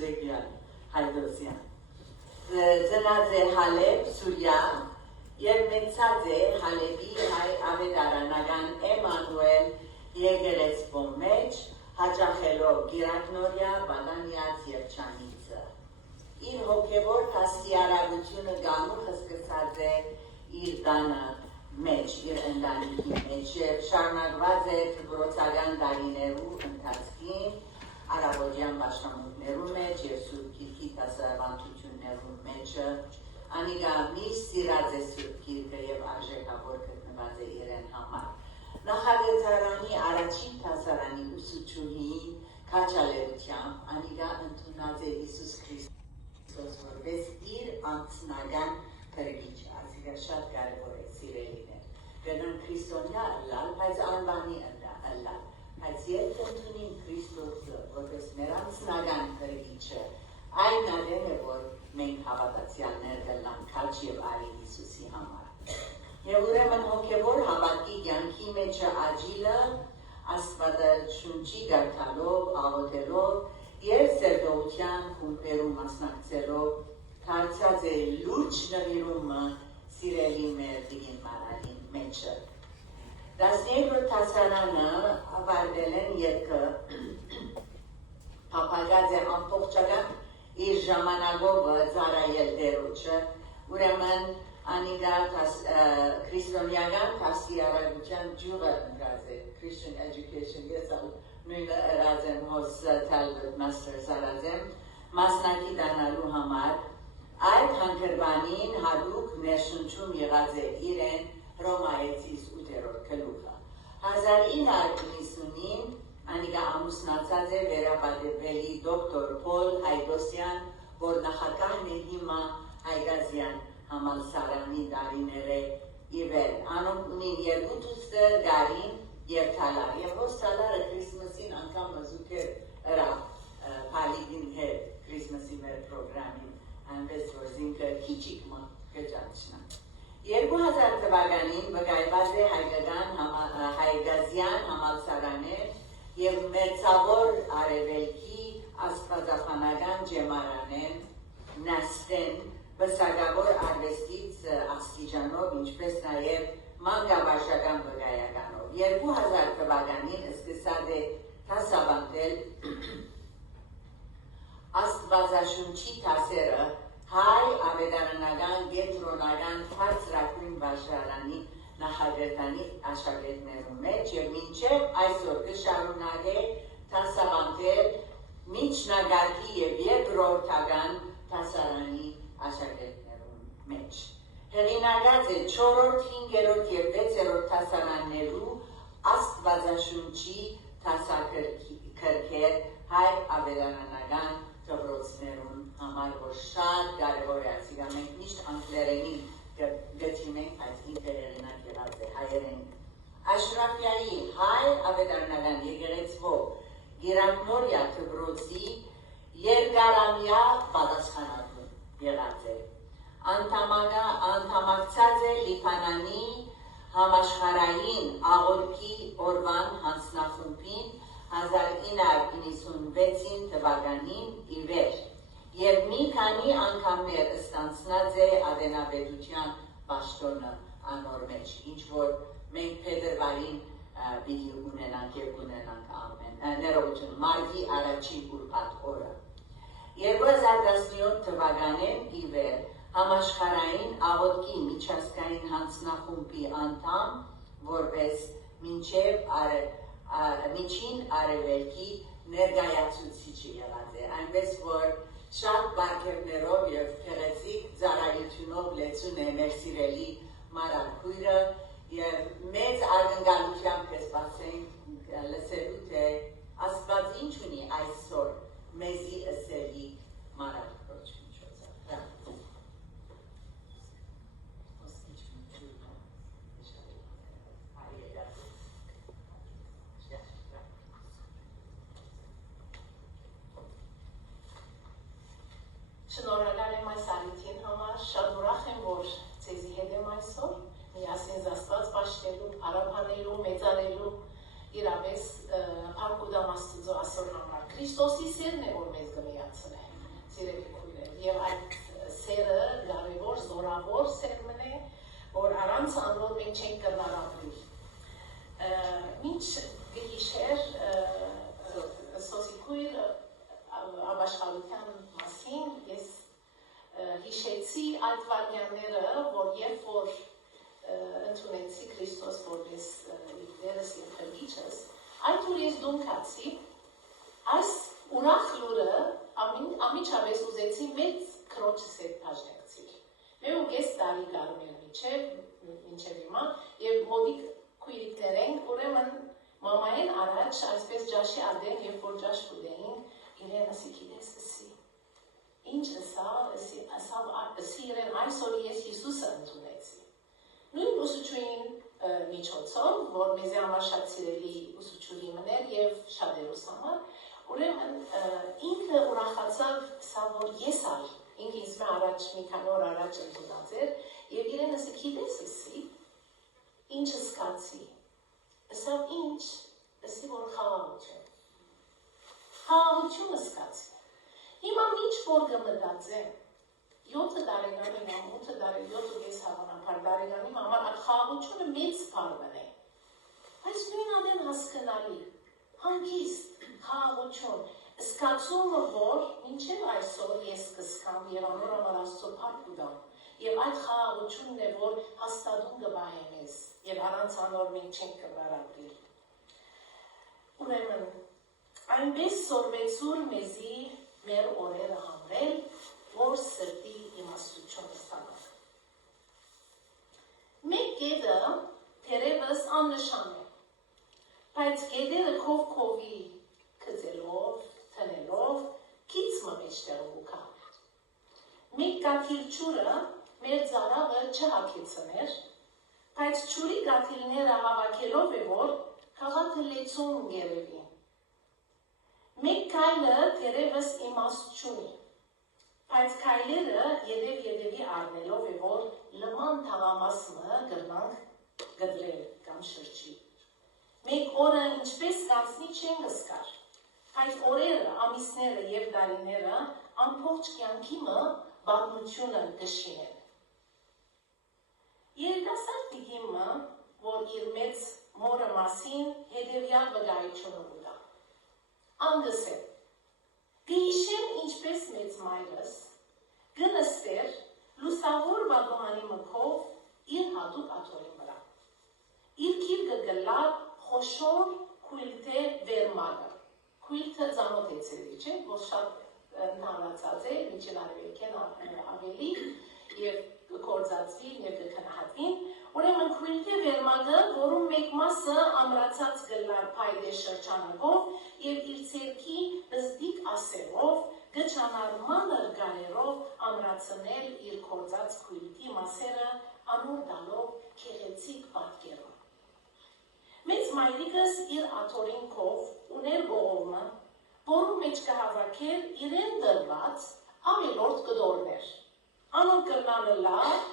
Սիրեգյան Հայդոսյան։ Ծնած է Հալեբ, Սուրիա, և մեծած է Հալեբի հայ ավետարանական Էմանուել եկեղեցու մեջ, հաճախելով Գիրակնորիա, Բադանիած և Չանիցը։ Իր հոգևոր դաստիարակությունը գանուխը սկսած է իր տանը մեջ, իր ընտանիքի մեջ, և շարունակված է դպրոցական տարիներու ընթացքին, Արաբոջյան պաշտամունքներու մեջ և Սուրբ Գիրքի դասավանդություններու մեջը, անիկա միշտ սիրած է Սուրբ Գիրքը և արժեքավոր գտնված է իրեն համար։ Նախագծարանի առաջին դասարանի ուսուցչուհի քաջալերությամբ անիկա ընդունած է Հիսուս Քրիստոս որպես իր անձնական փրկիչը, այսինքն շատ կարևոր է սիրելիներ։ Գնան քրիստոնյա ըլլալ, բայց անվանի ըլլալ, բայց երբ ընդունին Քրիստոսը որպես մեր անձնական փրկիչը, այն ադեմ է, որ մենք հավատացյալներ կլանք քաջ և արի Հիսուսի համար։ Եվ ուրեմն հոգևոր հավատքի կյանքի մեջը աճիլը Աստվածաշունչի գարթալով, աղոթելով և սերտողության խումբերու մասնակցելով դարձած է լուրջ նվիրումը սիրելի մեր Տիկին Մարալին մեջը։ 12-րդ դասարանը ավարտել են երգը փափագած է ամբողջական իր ժամանակով ծառայել Տերոջը, ուրեմն անիկա քրիստոնեական դաստիարակության ջուղը ընտրած է, Christian education, ես նույնը ըրած եմ հոս Talbot Masters արած եմ, մասնակցելու համար, այդ հանգրվանին հատուկ ներշնչում եղած է իրեն Հռոմայեցիս 8-րդ գլուխը։ 1990-ին անիկա ամուսնացած է վերապատեվելի դոկտոր Պոլ Հայդոսյան, որ նախագահն է հիմա Հայգազյան համալսարանի դարիներ է իվել։ Անոնք ունին երկու դուստր, Գարին և Թալար։ Եվ ոս Թալարը Քրիսմասին անգամ զուգեր ըրավ Փալիդին հետ Քրիսմասի մեր պրոգրամին, այնպես որ զինքը քիչիկ մը գճանչնա։ 2000 թվականին վկայված է Հայգազյան համալսարանը և Մերձավոր Արևելքի աստվածախանական ջեմարանեն նստեն բսակավոր արվեստից աստիճանով, ինչպես նաև մանկավարժական վկայականով։ 2000 թվականին սկսած է դասավանդել Աստվածաշունչի դասերը հայ ավետարանական կենտրոնական բարձրագույն վարժարանի նախագծանի աշակերտներու մեջ և մինչև այսօր կշարունակե դասավանդել միջնակարգի և երկրորդական դասարանի աշակերտներու մեջ։ Հեղինակած է 4-րդ, 5-րդ և 6-րդ դասարաններու Աստվածաշունչի դասագրքեր հայ ավետարանական դպրոցներուն համար, որ շատ կարևոր է, ասիկա մենք միշտ անգլերենին գտիմենք, բայց ինքը հեղինակ եղած է հայերենին։ Աշրաֆյայի հայ ավետարանական եկեղեցու Գիրակնորիա դպրոցի երկարամյա պատասխանատուն եղած է։ Անդամակցած է Լիբանանի համաշխարհային աղոթքի օրվան հանձնախումբին 1996 թվականին ի վեր և մի քանի անգամներ ստանձնած է ադենաբեդության պաշտոնը անոր մեջ, ինչ որ մենք փետրվարին պիտի ունենանք և ունենանք ամեն ներողություն մարտի առաջին ուրբաթ օրը։ 2017 թվականին ի վեր համաշխարհային աղոթքի միջազգային հանձնախումբի անդամ, որպես միջին արևելքի ներկայացուցիչը եղած է, այնպես որ շատ բարգևներով և գեղեցիկ ծառայությունով լեցուն է մեր սիրելի Մարաքույրը և մեծ ակնկալությամբ կսպասենք լսելու թե Աստված ինչ ունի այսօր մեզի ըսելի Մարաքրոջ միջոցով։ Շնորհակալ եմ այս արիթին համար, շատ ուրախ եմ, որ ձեզի հետ եմ այսօր, միասին Աստված պաշտելու, արաբանելու, մեծարելու, իրավես փառք ու դամ Աստծո այսօր համար Քրիստոսի սերն է, որ մեզ կմիացն է, սիրելի քույրեր, եւ այդ սերը կարևոր, զորավոր սերն է, որ առանց անոր մենք չենք կրնար ապրել։ Մինչ գիշեր սոսի քույր ապաշխարության մասին ես հիշեցի այդ վարյանները, որ երբ որ ընդունեցի Քրիստոս որպես դերս եւ քրիչս, այդ որ ես դունքացի, այս ուրախ լուրը ամիջապես ուզեցի մեծ քրոջս հետ բաժնեցնել։ Մեր ուղես տարի գարմեր մինչև հիմա եւ մոդիկ քույրիկներ ենք, ուրեմն մամային առաջ այսպես ջաշի ադեն, երբ որ ջաշ ուտեինք, իրեն ասի գիտես ասի։ Ինչ ասի իրեն այսօր ես Հիսուսը ընդունեցի։ Նույն ուսուցչուհին միջոցով, որ մեզ համար շատ սիրելի ուսուցչուհի մներ եւ շատերուս համար, ուրեմն ինքը ուրախացավ, սա որ ես ալ, ինքը ինձ առաջ մի քանի օր առաջ ընդունած էր, եւ իրեն ասի գիտես ասի, ինչ սկացի։ Ասավ ինչ, ասի որ խաղաղություն։ Խաղաղությունը սկացի։ Հիմա ինչ որ կմտածեմ, 7 տարեկանին, 8 տարի, 7 հավանաբար տարեկանին համար այդ խաղաղությունը մեծ բառն է։ Այս նույն ադեն հասկանալի, հանգիստ, խաղաղություն, սկացումը, որ մինչև այսօր ես կսկամ եւ անոր համար Աստծո փառք ուտամ, եւ այդ խաղաղությունն է, որ հաստատուն կբահե մեզ, եւ առանց անոր մենք չենք կարող ապրել։ Ուրեմն, այնպես սորվեցուր մեզի մեր օրերը համրել, որ սրտի իմաստություն ստանանք։ Մեկ գետը թերևս աննշան է, բայց գետերը քովի կծելով, տնելով, քիչ մեջտեղ ուկա։ Մեկ գաթիլ ջուրը մեր ծարավը չհագեցներ, բայց ջուրի գաթիլները հավաքելով է, որ քաղաքը լեցուն գերևի։ Մեկ քայլը թերևս իմաստ չունի, բայց քայլերը յետևի առնելով է, որ լման թաղամասը կրնանք գդրել կամ շրջի։ Մեկ օրը ինչպես կանցնի չեն գսկար, բայց օրերը, ամիսները եւ տարիները ամբողջ կյանքիմը բազմությունը կշինեն։ Երիտասարդ դիգիմը, որ իր մեծ մորը մասին հետևյալ վկայությունը ուտա։ Անգսել, գիշեմ ինչպես մեծ մայրս, գնստեր լուսավոր բադոհանի մքով իր հատուկ աթորի վրա։ Իր քիրկը գլար խոշոր քույլթե վերմագը։ Քույլքը ծանոթեցելի չէ, որ շատ ընդհանրացած է, միջին արևելքեն ավելի եւ կկործածվի եւ կքնահատվին, ուրեմն քույլթե վերմագը, որում մեկ մասը ամրացած գլար փայդե շրջանակով եւ իր ցերքի բզդիկ ասերով գճանար մանր գարերով ամրացնել իր կործած քույլքի մասերը անոր դալով քեղեցիկ պատկերով։ Մեծ մայրիկս իր աթորինքով ուներ գողովը, որում մեջ կհավաքեր իրեն դրված ավելորդ կդորներ։ Անոր կրնանը լավ,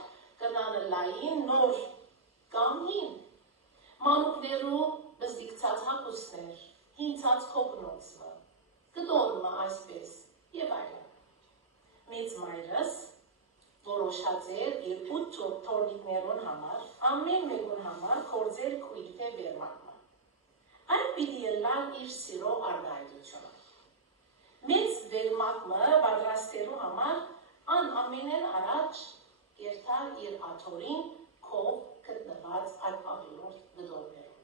կրնանը լային, նոր կամ հին, մանուկներու բզդիկցած հակուսներ, հինցած կոգնոցը, կդորմը այսպես և այլն։ Մեծ մայրս որոշած էր իր 8 թորնիկներուն համար, ամեն մեկուն համար կործեր քույլթե վերմակը։ Այդ պիտի ելան իր սիրո արտահայտությունը։ Մեծ վերմակը պատրաստելու համար ամենեն առաջ երթար իր աթորին քով գտնված այդ ավելորդ գդորներում։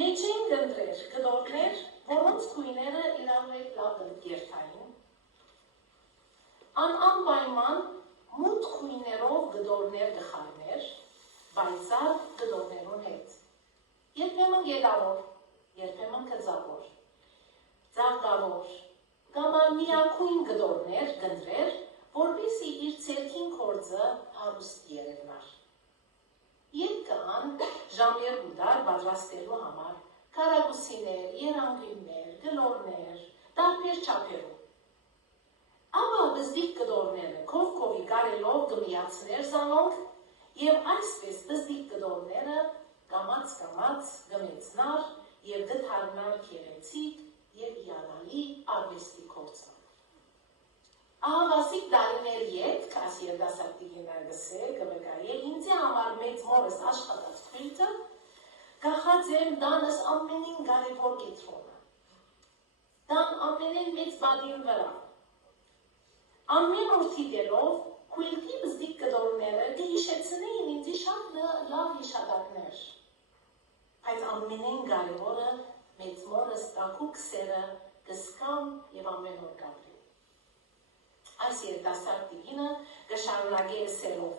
Մեջ են գնդրեր գդորներ, որոնց քույները իրար հետ լավ երթային, անպայման մութ քույներով գդորներ գխարներ, բայցար գդորներուն հետ։ Երբեմն գետավոր, երբեմն կծավոր, ծաղկավոր, կամ միակույն գդորներ գնդրեր, որպեսզի իր ցերքին կործը հարուստ երևնար։ Ետ կան ժամեր ուտար պատրաստելու համար, կարագուսիներ, երանգույններ, գլորներ, տարբեր չափերով։ Աբա բզդիկ գդորները քովի կարելով գմիացներ զանոնք եւ այսպես բզդիկ գդորները կամած գմեցնար եւ գթարնար քերեցիկ Բացիկ դարիներ ետ, կաս երդասարտի գինարգսել, կվկայի, ինձ է համար մեծ մորս աշխատած քույլտը, կախած եմ դանս ամենին գարևոր գետրոնը։ Դան ամենին մեծ բադին վրա։ Ամեն օր թիդելով, քույլտի բզդիկ կդորները կհիշեցնեին ինձի շատ լավ հիշադակներ։ Այդ ամենին գարևորը մեծ մորս տակու կսերը կսկամ և ամեն օր կապրի։ Այս երդասարտի գինը կշարունակի սերով,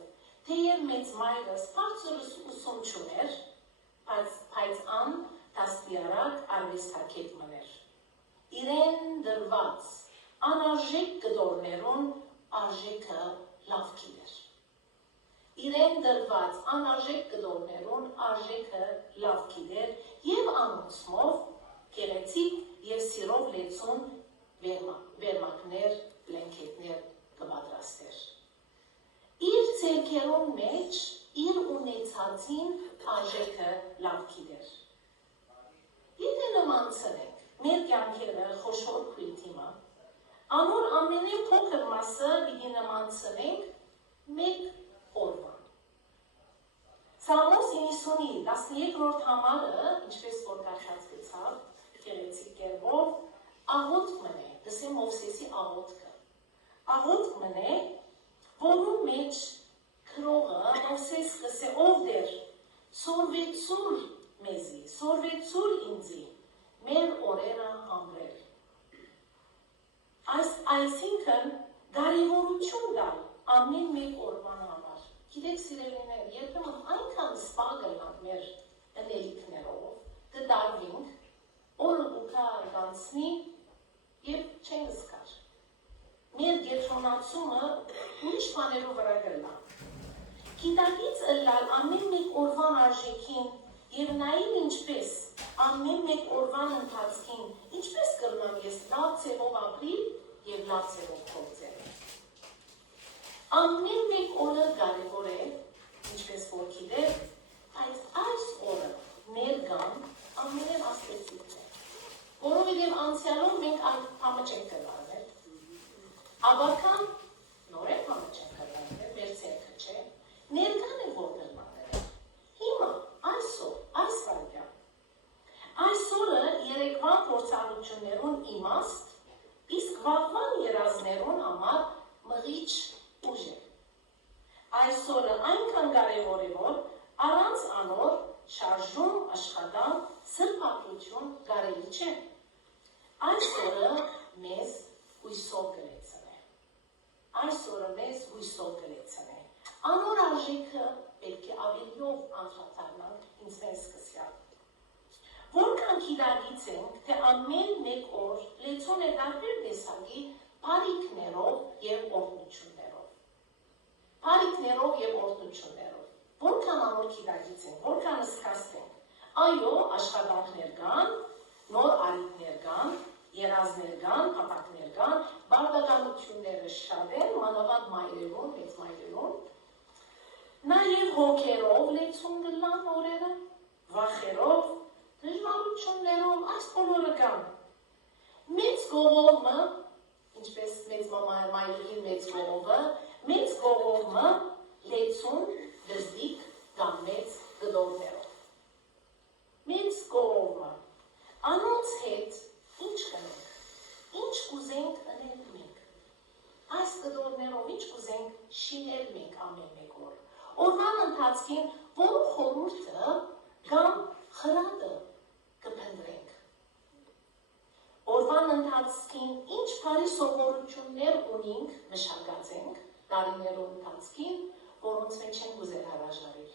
թեև մեծ մայրս բարձր ուսում չուներ, բայց ան դաստիարակ արվեստագետ մներ։ Իրեն դրված անարժեք կդորներուն արժեքը լավ գիտեր։ Իրեն դրված անարժեք կդորներուն արժեքը լավ գիտեր և անոնցմով գեղեցիկ և սիրով լեցուն վերմակներ, բլենքետներ կպատրաստեր։ Իր ձեռքերուն մեջ իր ունեցածին արժեքը լավ գիտեր։ Եթե նմանցնենք մեր կյանքերը խոշոր քույլտիմը, անոր ամենի փոքր մասը պիտի նմանցնենք մեկ օրվան։ Սաղմոս 90-ի 13-րդ համարը, ինչպես որ կարդաց գցավ, գեղեցիկ կերպով, աղոթք մնե, դսե Մովսեսի աղոթքը։ Աղոթք մնե, որում մեջ քրողը Մովսես կսե ով դեր, սորվեցուր մեզի, սորվեցուր ինձի, մեր օրերը համրել։ Այսինքն կարևորություն տալ ամեն մեկ օրվան համար։ Գիտեք սիրելիներ, երբեմն այնքան սպագլնանք մեր ընելիքներով, կդարվինք, օրը բուկա գանցնի և չեն զգար։ Մեր գետրոնացումը ուրիշ բաներով վրա գլա։ Գիտակից ըլլալ ամեն մեկ օրվան արժեքին և նայել ինչպես ամեն մեկ օրվան ընթացքին, ինչպես կրնամ ես լավ ձևով ապրիլ և լավ ձևով գործել։ Ամեն մեկ օրը կարևոր է, ինչպես որ գիտեք, բայց այս օրը մեր գան ամենև ասպեցիկն է, որովհետև անցյալում մենք այդ համը չենք կլարվել, աբական նորեն համը չենք կլարվել, մեր ցերքը չէ, ներկան է որ կլարվել, հիմա, այսօր, այս վարկյա, այսօրը երեկվան փորձառություններուն իմաստ, իսկ վաղվան երազներուն համար մղիչ ուժ է։ Այսօրը այնքան կարևոր է, որ առանց անոր շարժում, աշխատանք, սրբատություն կարելի չէ։ Այսօրը մեզ հույսով կլեցնե։ Այսօրը մեզ հույսով կլեցնե։ Անոր արժեքը պետք է ավելիով անդրադառնանք ինձնեն սկսյալ։ Որքան գիտակից ենք, թե ամեն մեկ օր լեցուն է տարբեր տեսակի բարիքներով և օրհնություններով։ Բարիքներով և օրհնություններով։ Որքան անոր գիտակից ենք, որքան զգաստ ենք։ Այո, աշխատանքներ կան, նոր արիտներ կան, երազներ կան, փափակներ կան, բարդականությունները շատ են, մանավանդ մայրերուն, մեծ մայրերուն։ Նաև հոգերով լեցուն կլան օրերը, վախերով, դժվարություններով, այս բոլորը կան։ Մեծ գողովը, ինչպես մեծ մայրին մեծ գողովը, մեծ գողովը լեցուն դզդիկ կամ մեծ գդորներով։ Մեծ գողովը, անոնց հետ ինչ կնենք, ինչ կուզենք ընել մենք, այս գդորներով ինչ կուզենք շինել մենք ամեն մեկ օր։ Օրվան ընթացքին որ խորուրդը կամ խրատը կփնտրենք։ Օրվան ընթացքին ինչ բարի սովորություններ ունենք, մշակացենք տարիներով ընթացքին, որոնց մեջ չենք ուզել հրաժարել։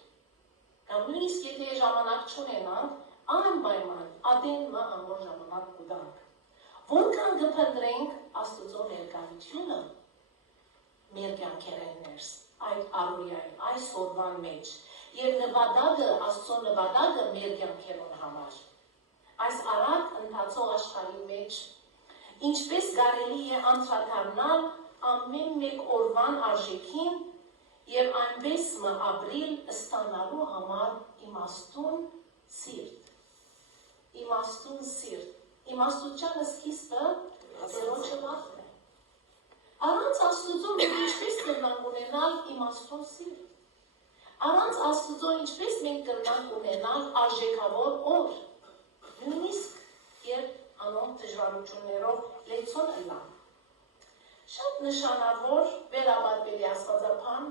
Կամ նույնիսկ եթե ժամանակ չունենանք, անպայման ադենը ամոր ժամանակ կուտանք։ Որքան կփնտրենք Աստուծո ներկայությունը մեր կյանքերեն ներս, այդ առօրյային, այս օրվան մեջ, և նպատակը, Աստծո նպատակը մեր կյանքերուն համար։ Այս արագ ընթացող աշխարհի մեջ, ինչպես կարելի է անդրադառնալ ամեն մեկ օրվան արժեքին և այնպես մը ապրիլ ստանալու համար իմաստուն սիրտ։ Իմաստուն սիրտ։ Իմաստության սկիզբը Տերոջը վախն է։ Առանց Աստծո մենք ինչպես կրնանք ունենալ իմաստուն սիր։ Առանց Աստծո ինչպես մենք կրնանք ունենալ արժեքավոր օր։ Նույնիսկ երբ անոնց դժվարություններով լեցուն ըլլան։ Շատ նշանավոր վերաբերելի աստվածապան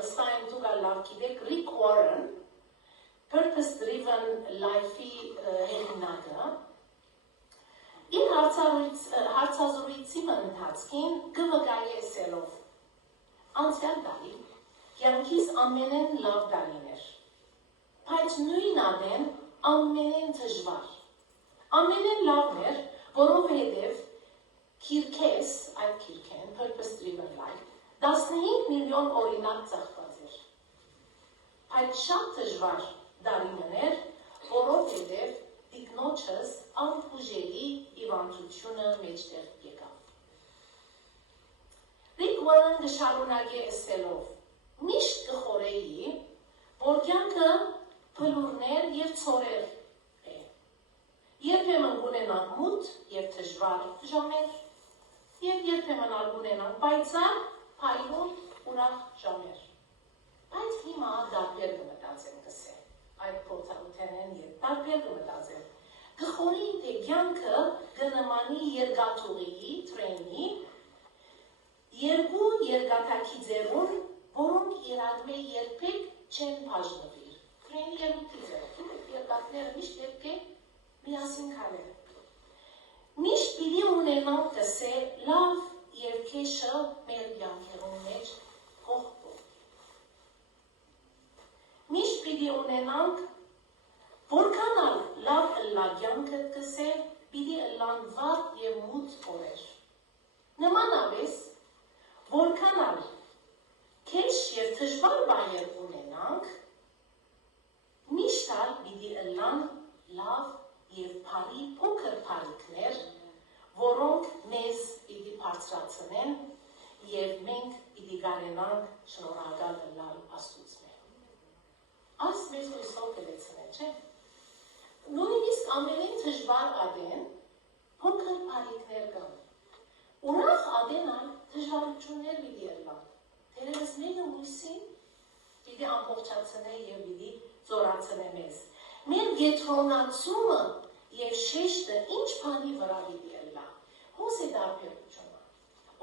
վստահ եմ դուք լավ գիտեք Rick Warren Purpose Driven Life-ի հեղինակը իր հարցազրույցի ընթացքին գվգայի էսելով անցյալ տարի կյանքիս ամենեն լավ տարին էր, բայց նույն ադեն ամենեն դժվար, ամենեն լավն էր, որովհետև քիրքես, այդ քիրքեն, Purpose Driven Life, 15 միլիոն օրինակ ծախված էր, բայց շատ դժվար տարին էր, որովհետև տիկնոջս անփուժելի հիվանդությունը մեջտեղ եկավ։ Rick Warren շարունակի ասելով. միշտ կխորեի, որ կյանքը փլուրներ եւ ցորեր է։ Երբեմն ունենանք մութ եւ դժվար ժամեր, եւ երբեմն ունենանք պայծառ, փայլուն, ուրախ ժամեր։ Բայց հիմա դարբեր կմտածեմ կսե։ Այդ փորձառութենեն եւ տարբեր կմտածեմ։ Կխորի թե կյանքը կնմանի երկաթուղի տրեյնի երկու երկաթակի ձևուն, որոնք իրարմե երբեք չեն բաժնվիր։ Տրեյնի երկու ձև, երկաթները միշտ երբե միասին քարել։ Միշտ պիտի ունենանք կսե լավ երկեշը մեր կյանքերում մեջ կողքով։ Միշտ պիտի ունենանք, որքան լավ ըլլա կյանքը կսե, պիտի ըլլան վատ և մութ օրեր։ Նմանապես, որքան քեշ և դժվար բաներ ունենանք, միշտ պիտի ըլլան լավ և բարի փոքր բարիքներ, որոնք մեզ պիտի բարձրացնեն և մենք պիտի կարենանք շնորհակալ ըլլալ Աստծուց մեր։ Այս մեզ հույսով կլեցնե, չէ։ Նույնիսկ ամենին դժվար ադեն փոքր բարիքներ կան։ Ուրախ ադենալ դժվարություններ պիտի ըլլան։ Դերևս մեկը հույսին պիտի ամբողջացնե և պիտի զորացնե մեզ։ Մեր գետրոնացումը և շեշտը ինչ բանի վրա պիտի ըլլա։ Հոս է դարբերությունը։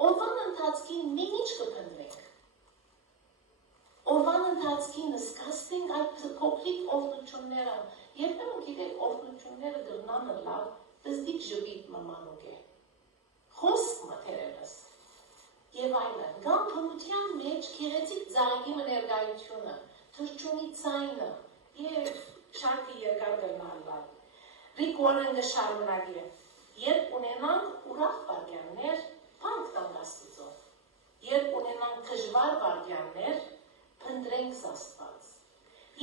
Օրվան ընթացքին մենք ինչ կփնտրենք։ Օրվան ընթացքին նսկացնենք այդ փոքրիկ օրհնությունները, երբեմն գիտեք օրհնությունները կրնան ըլլալ դզդիկ ժպիտ մմանուկ է, խոսք մթերևս և այլն, կամ փնության մեջ գեղեցիկ ծաղիկի ներկայությունը, թռչունի ձայնը և շարքը երկար կրնալալ։ Rick Warren շարունակի, երբ ունենանք ուրախ վարքյաններ, փանք տանք Աստծո, երբ ունենանք դժվար վարքյաններ, փնտրենք Աստված,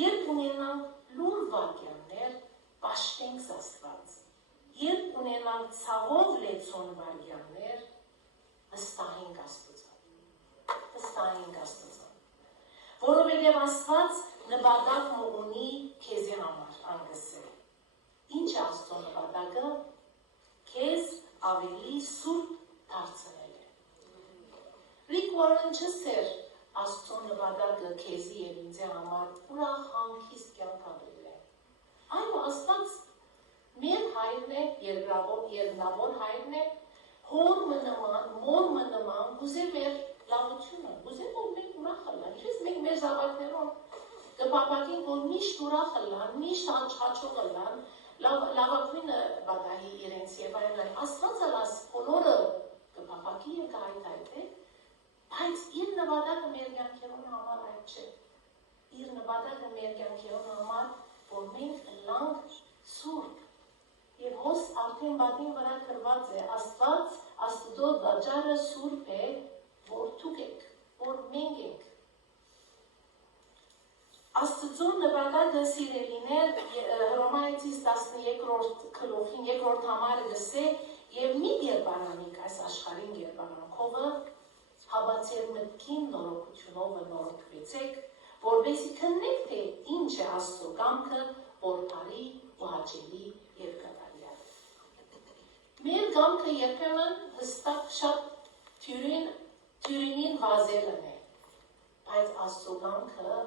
երբ ունենանք լուր վարքյաններ, պաշտենք Աստված, երբ ունենանք ցավով լեցուն վարքյաններ, վստահենք Աստծո, որովհետև Աստված նպատակ ունի քեզի համար անգսել։ Ինչ է Աստծո նպատակը, քեզ ավելի սուրբ դարձնել է։ Rick Warren չսեր Աստծո նպատակը քեզի և ինձ համար ուրախ հանգիստ կյանք ապրել է։ Այո, Աստված մեր հայրն է, երկնավոր հայրն է, հոր մնման, մոր մնման, գուզե մեր լավությունը, գուզե որ մենք ուրախ ըլլան, ինչպես մենք մեր զավակներով կպապակենք, որ միշտ ուրախ ըլլան, միշտ հաճող ըլլան, լավագույնը բադահի իրենց և այլն, Աստված ալաս բոլորը կպապակի և կհայթայթեք, բայց իր նպատակը մեր կյանքերուն համար այդ չէ։ Իր նպատակը մեր կյանքերուն համար, որ մենք ըլլանք սուրբ։ Եվ հոս արդեն բատին վրա կրված է, Աստված, Աստուծո դաջարը սուրբ է, որ դուք եք, որ մենք ենք։ Աստծո նպատակը սիրելիներ Հռոմայեցիս 13-րդ գլուխին 2-րդ համարը գսե եւ մի երբարանիկ այս աշխարհին երբարանքովը հավացեր մտքին նորոգությունով նորոգվեցեք, որովհետեւ քննեք թե ինչ է Աստծո կամքը, որ բարի ու հաճելի եւ կատարյալ։ Մեր կամքը երբեմն հստակ շատ Թյուրինին վազելն է, բայց Աստծո կամքը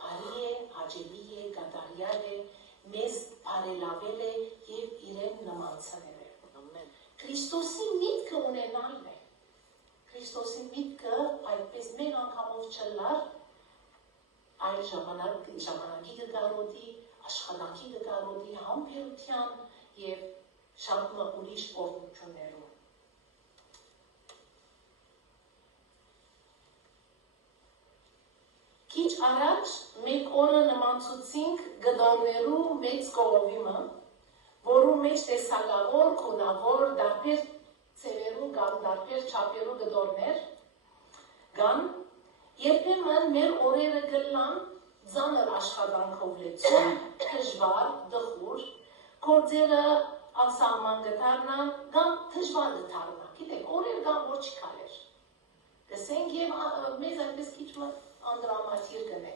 բարի է, հաճելի է, կատարյալ է, մեզ բարելավել է և իրեն նմանցնել է։ Քրիստոսի միտքը ունենալն է։ Քրիստոսի միտքը այդպես մեկ անգամով չլար, այլ ժամանակի գգարոդի, աշխատանքի գգարոդի, համբերության և շարքը ուրիշ օրհնություններով։ Քիչ առաջ մեկ օրը նմանցուցինք գդորներու մեծ կողովիմը, որու մեջ տեսակավոր, քունավոր, դարբեր ծևերու կամ դարբեր չափերու գդորներ կան, երբեմն մեր օրերը գլան ծանր աշխատանքով լեցուն, դժվար, դխուր, գործերը անսահման գտարնան, կամ դժվար գտարնան, գիտեք, օրեր կան, որ չի կարեր։ Գսենք և մեզ այնպես քիչ անդրամատիր կնե։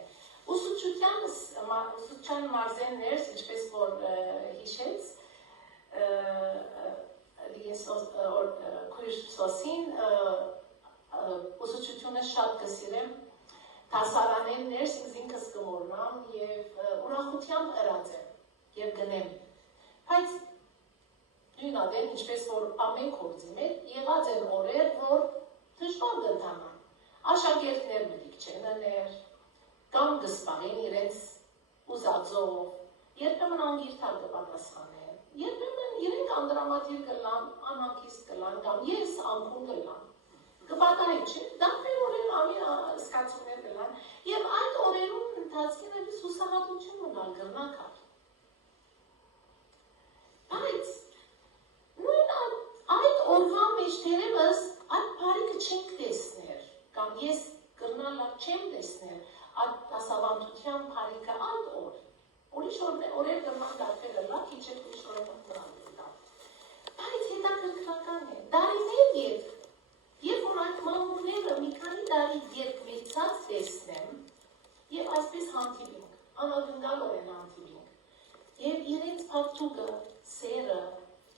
Ուսուցչության մարզեններս, ինչպես որ հիշեց, Քրիստոսին ուսուցչությունը շատ կսիրեմ, դասարաններս ինքս կմոռնամ և ուրախությամբ ըրած եմ և գնեմ։ Բայց նույն ադեն, ինչպես որ ամեն գործի մեջ, եղած են օրեր, որ դժվար գնթանան։ Աշակերտներ մտիկ չեն ըներ, կամ գսպարեն իրենց ուզածով, երբեմն անգիրթար կպատասխանեն, երբեմն իրենք անդրամատիր կլան, անհանգիստ կլան, կամ ես անկուն կլան, կպատահի չէ, դարբեր օրեր ամի սկացումներ կլան, և այդ օրերում ընթացքին այդպես հուսահատություն մնալ գրնակար։ Բայց նույն այդ օրվա մեջ թերևս այդ բարիքը չենք տեսներ, կամ ես գրնալավ չեմ տեսներ այդ դասավանդության բարիքը այդ օր, ուրիշ օրեր գրման դարբեր լավ, քիչ է ուրիշ օրեր գրան։ Բայց հետաքրքրական է, դարիներ երբ որ այդ մանուկները մի քանի տարի երբ մեծած տեսնեմ, և այսպես հանդիպինք, անագնդալորեն հանդիպինք, և իրենց փակտուկը, սերը,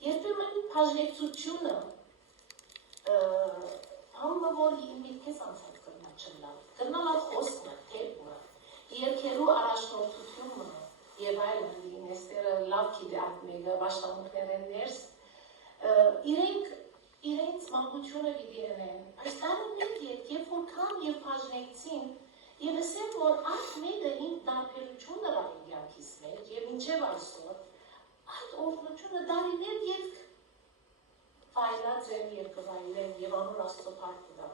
երբեմն բաժնեկցությունը, համը որ միտքես անցած կրնաչլավ, կրնալավ խոսքը, թեպը, երկերու առաջնորդությունը և այլն լինեստերը լավ գիտե այդ մեկը բաշտամունքներ են ներս, իրենց մանկությունը պիտի ենեն, բայց տարիներ երբ որ կան և բաժնեկցին, և ասեմ, որ այդ մեկը իմ դարբերությունը ռավ իմ յանքիս մեջ, և ինչև այսօր, այդ օրհնությունը տարիներ երբ վայլած եմ և կվայլեմ և անոր Աստծո փառք կդամ։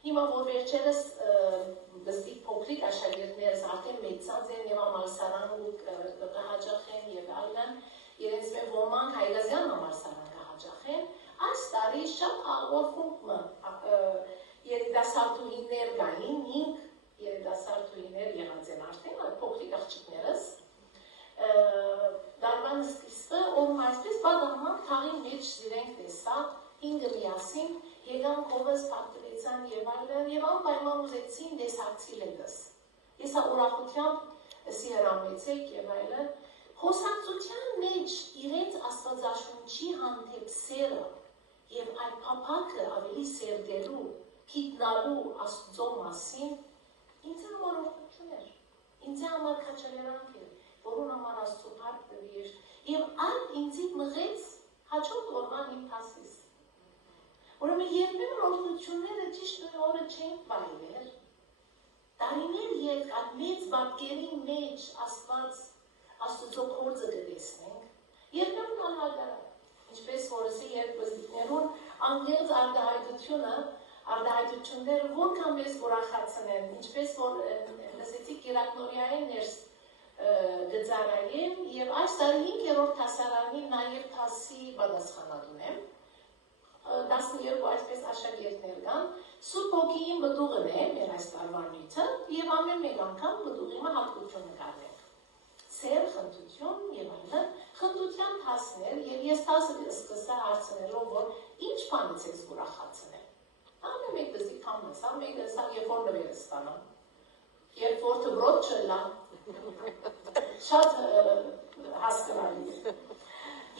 Հիմա որ վերջերս բզդիկ փոքրիկ աշակերտներս արդեն մեծած են և համալսարան ու կհաջախեն և այլն, իրենց մեր ոմանք Հայգազյան համալսարան կհաջախեն, այս տարի շատ աղորվում երիտասարդուհիներ կային, 5 երիտասարդուհիներ եղած են արդեն, այդ փոքրիկ աղջիկներս, դարվան սկիզբը, օրում այսպես բադահման թաղի մեջ զիրենք տեսա, 5-ը միասին, եկան կովս պարտվեցան և այլն, և անպայման ուզեցին դեսակցի լեգս։ Եսա ուրախությամբ սի հրամեցեք և այլն, խոսակցության մեջ իրենց աստվածաշունչի հանդեպ սերը և այդ փափակը ավելի սերդելու, գիտնալու Աստծո մասին, ինձ համար օրհնություն էր, ինձ համար քաջալերանք էր, որուն համար Աստծո փառք տվի և այդ ինձի մղեց հաջորդ օրվան իմ փասիս։ Ուրեմն երբեմն օրհնությունները ճիշտ նույն օրը չենք վայելեր, տարիներ երբ այդ մեծ բապկերի մեջ Աստծո փորձը կտեսնենք, երբեմն անհագարակ, ինչպես որս է երբ բզդիկներուն անգերձ արտահայտությունները որքան մեզ ուրախացնեն, ինչպես որ լսեցիք Կիրակնորիային ներս գծարայեմ և այս տարի 5-րդ դասարանի նաև փասի պատասխանատուն եմ, 12 այսպես աշակերտներ կան, Սուրբ Հոգիի մտուղն է մեր այս տարվա նյութը և ամեն մեկ անգամ մտուղի հատկություն նկարենք։ Սեր, խնդություն և այլն, խնդության հասներ և ես տասը սկսա հարցնելով, որ ինչ բանից ես ուրախացնել։ Ամեն մեկ բզիկ կամնես, ամեն մեկ դեսա երբ որ նվերը ստանամ, երբ որ թբրոտ չլա, շատ հասկնալի է։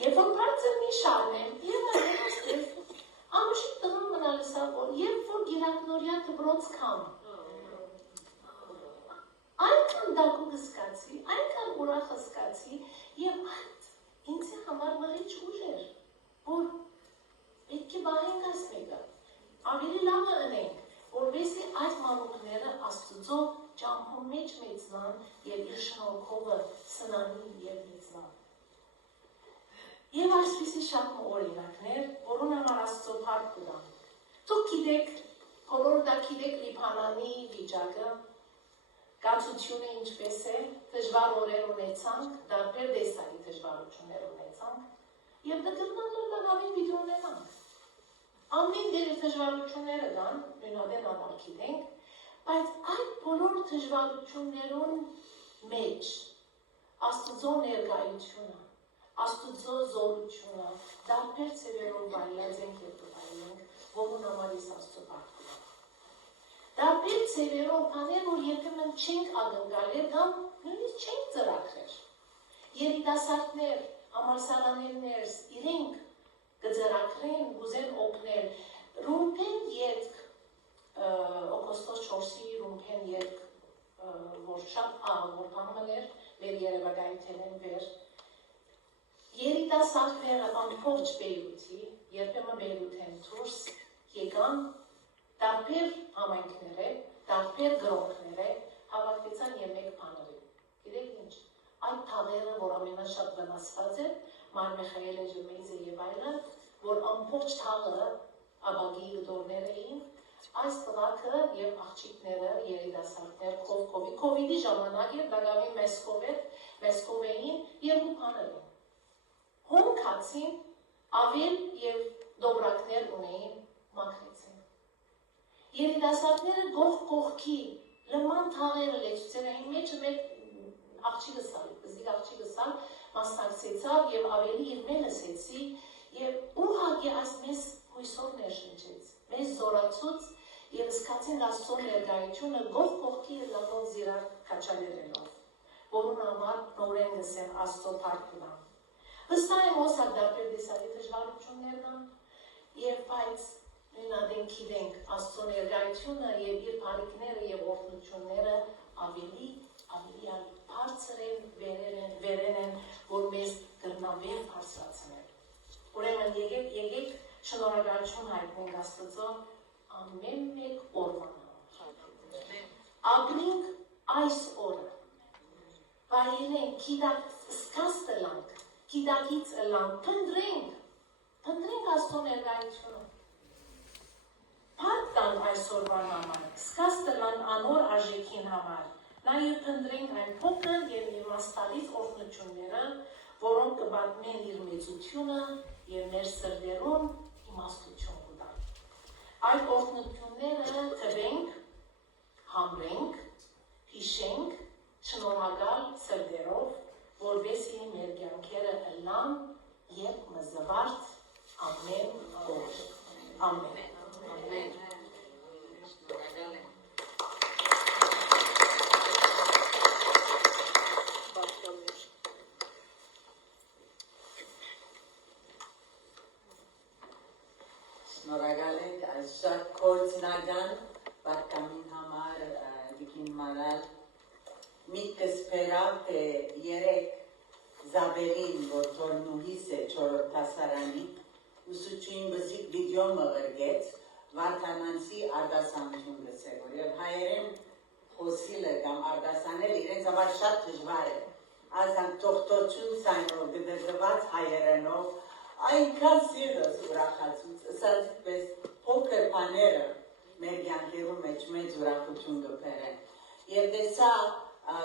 Երբ որ բարձր նիշան եմ, և այլն ասպես, ամուշիկ տղան մնալ ոնց կամ։ Այնքան դակուկ զգացի, այնքան ուրախ զգացի եւ այդ ինձ համար մղիչ ուժ էր, որ պետք է բահենք այս մեկը, ավելի լավը ընենք, որովհետեւ այդ մանուկները Աստծո ճամփուն մեջ մեծնան եւ իր շնորհքովը սնանին եւ մեծնան։ Եվ այսպիսի շատ օրինակներ, որոնց համար Աստծո փառք կտամ։ Դուք գիտեք, բոլորը դա գիտեք Լիբանանի վիճակը, կացությունը ինչպես է, դժվար օրեր ունեցանք, տարբեր տեսակի դժվարություններ ունեցանք եւ դժվարություններն վիդեո ունենանք։ Ամեն դեր դժվարությունները կան, նույնադեն անալ գիտենք, բայց այդ բոլոր դժվարություններուն մեջ Աստծո ներկայությունը, Աստծո զորությունը, տարբեր ծևերով վայելած ենք եւ վայելենք, որոնց համար Աստծո փառք կտամ։ Տարբեր ծևերով բաներ, որ երբեմն չենք ակնկալել կամ նույնիսկ չենք ծրագրել։ Երիտասարդներ, համալսարաներներ, իրենք կծրագրեն, ուզեն օգնել։ Ռումփեն ետք, օգոստոս 4-ի ռումփեն ետք, որ շատ որ բանում էր, մեր երևակայության են վեր։ Երիտասարդները ամբողջ Բեյրութի, երբեմն Բեյրութեն դուրս եկան տարբեր համայնքները, տարբեր գրողները հավաքվեցան եւ մեկ բաների։ Գիտեք ինչ, այդ թաղերը, որ ամենաշատ վնասված է, Մար Միխայել Էջմեյզը եւ այլն, որ ամբողջ թաղը աբագի գդորներ էին, այս տղաքը եւ աղջիկները, երիտասարդներ, կովիդի ժամանակ էր, դակավի մեզկով էին երկու բաներ էին։ Հոնքացին, ավել եւ դոբրակներ ունեին, մաքրեցին։ Երիտասարդները գողքի լման թաղերը լեցուցերային մեջը մեկ աղջիկը սալ, բզիկ աղջիկը սալ մասնակցեցավ եւ ավելի իր մել լսեցի եւ ուղղակի այս մեզ հույսով ներշնչեց, մեզ զորացուց եւ զգացին Աստծո ներկայությունը գողքի լամոն զիրար քաչալերելով, որոնց համար նորեն գսեմ Աստծո փառքն։ Վստահ եմ ոսակ դարբեր դեսալի դժվարություններն են եւ բայց նույնադեն գիտենք Աստծո ներկայությունը եւ իր բարիքները եւ օրհնությունները ավելի բարձր են, վերեն են, որ մեզ կրնավեր բարձրացնել։ Ուրեմն եկեք շնորհակալություն հայտնենք Աստծո ամեն մեկ օրվան։ Ագրինք այս օրը, վայելենք, զգաց տլանք, գիտակից ըլանք, փնտրենք Աստծո ներկայությունը։ Փառք տան այսօրվան համար, զգաց տլան անոր արժեքին համար, նաև փնտրենք այն փոքր եւ իմաստալից օրհնությունները, որոնք կպատմեն իր մեծությունը եւ մեր սրտերում իմաստություն կտան։ Այդ օրհնությունները թվենք, համրենք, հիշենք, շնորհակալ սրտերով, որովհետեւ մեր կյանքերը ըլլան եւ մզվարդ ամեն օր։ Ամեն։ Ամեն։ Շնորհակալ ենք այս շատ կորձնական պատկամին համար դիքին մարալ միտքս պերավ թե երեք զաբերին, որ թորնուհիս է չորորդասարանի ուսուցույն բզիկ վիդյո մղրգեց վարդանանցի արդասանություն գսել, որ և հայերեն խոսիլը կամ արդասանել իրենց համար շատ դժվար է, ազանք թողտոչուն սայնով գդրգված հայերենով այնքան սիրտս ուրախացուց, ասացիք պես փոքր բաները մեր կյանքերում մեջ մեծ ուրախություն կբերեն։ Եվ տեսա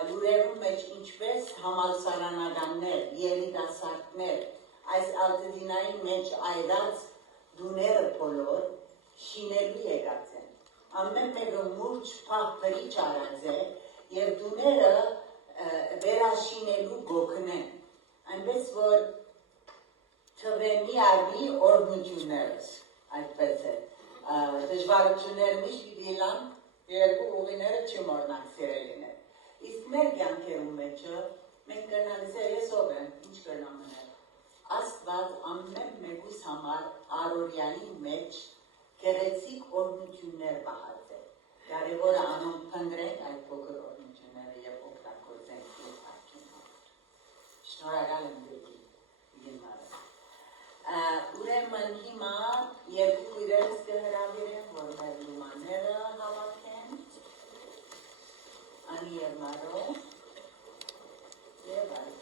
լուրերում մեջ ինչպես համալսարանականներ, երիտասարդներ, այս ալտդինայի մեջ այրած դուները բոլոր շինելու եկած են։ Ամեն մեկը մուրջ փախրիչ արած է եւ դուները վերաշինելու գոքնեն։ Այնպես որ թվենի արվի օրհնություններս, այդպես է, դժվարություններ միշտ դիլան, երկու ուղիները չմորնանք սիրելիներ։ Իսկ մեր կյանքերում մեջը, մենք կրնալիս է ես ով եմ, ինչ կրնամ մներ։ Աստված ամեն մեկուս համար առօրյայի մեջ գեղեցիկ օրհնություններ բահած է։ Կարևորը անոնք փնտրենք այդ փոքր օրհնությունները եւ օգտագործենք իր արքին համար։ Շնորհակալ եմ դեպի իմարը։ Ուրեմն հիմա երկու քույրերս կհրավիրեմ, որ մեր լումաները հավաքեն։ Անի եւ Մարո եւ այլ։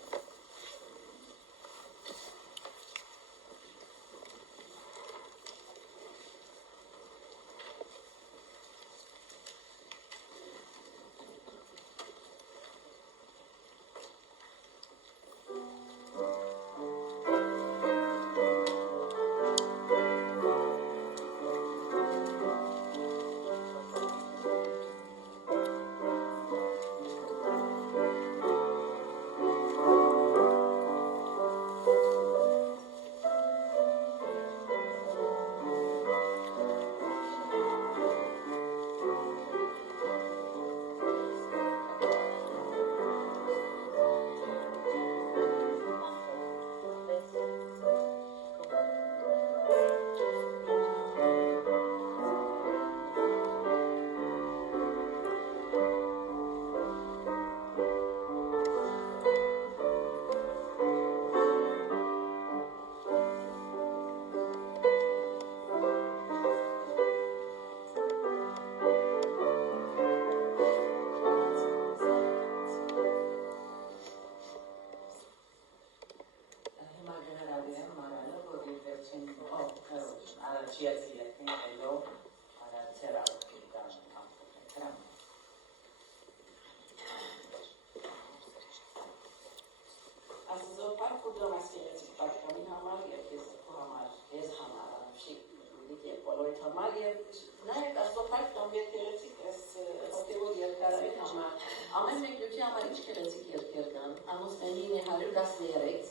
Ամեն մեկնյութի համար ինչ կերեցիկ երկեր կան, ամուսնային 113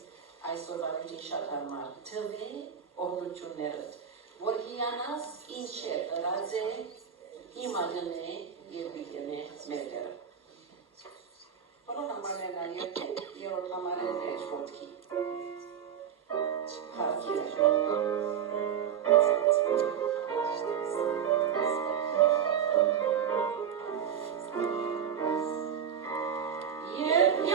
այսօր վարենջին շատ հարմար, թվի օրդություններըդ, որ հիանաս ինչ է ըրած է հիմա գնե և բիգնե մերդերը։ Բոլոր համարներն երկեք, երորդ համարներն է շոտքի։ Yeah.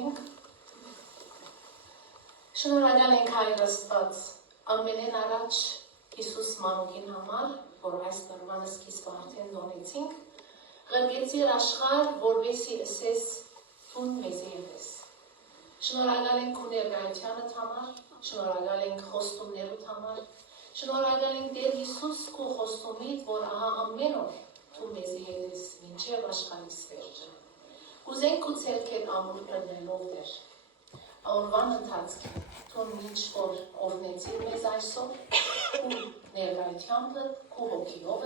աղոթենք։ Շնորհակալ ենք Հայր Աստված ամենեն առաջ Հիսուս մանուկին համար, որ այս տարվան սկիզբը արդեն դոնեցինք, ղրկեցիր աշխարհ, որովհետեւ ասես տուն մեզ ևս։ Շնորհակալ ենք քո ներկայությանդ համար, շնորհակալ ենք խոստումներուդ համար, շնորհակալ ենք Տեր Հիսուս քո խոստումիդ, որ ահա ամեն օր դու մեզ ևս մինչև աշխարհի վերջը։ Կուզենք քո ցերքդ ամուր բռնելով Տեր։ Օրվան ընթացքին դու ինչ որ օրնեցիր մեզ այսօր, քո ներկայությամբ, քո հոգիով,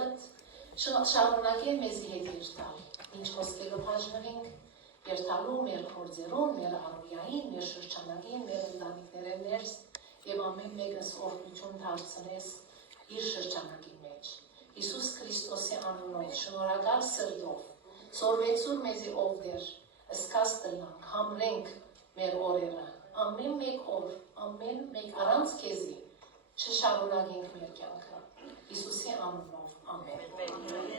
շարունակե մեզի հետ երթալ, ինչ խոսքերը բաժնվենք, երթալու մեր գործերում, մեր առօրյային, մեր շրջանակին, մեր ընտանիքների ներս եւ ամեն մեկս օրհնություն դարձնես իր շրջանակի մեջ։ Հիսուս Քրիստոսի անունով շնորհակալ սրտով, սորվեցուր մեզի ով Տեր, ըսկաս տնանք, համրենք մեր օրերը, ամեն մեկ օր, ամեն մեկ առանց քեզի չշարունակենք մեր կյանքը։ Հիսուսի անունով, ամեն։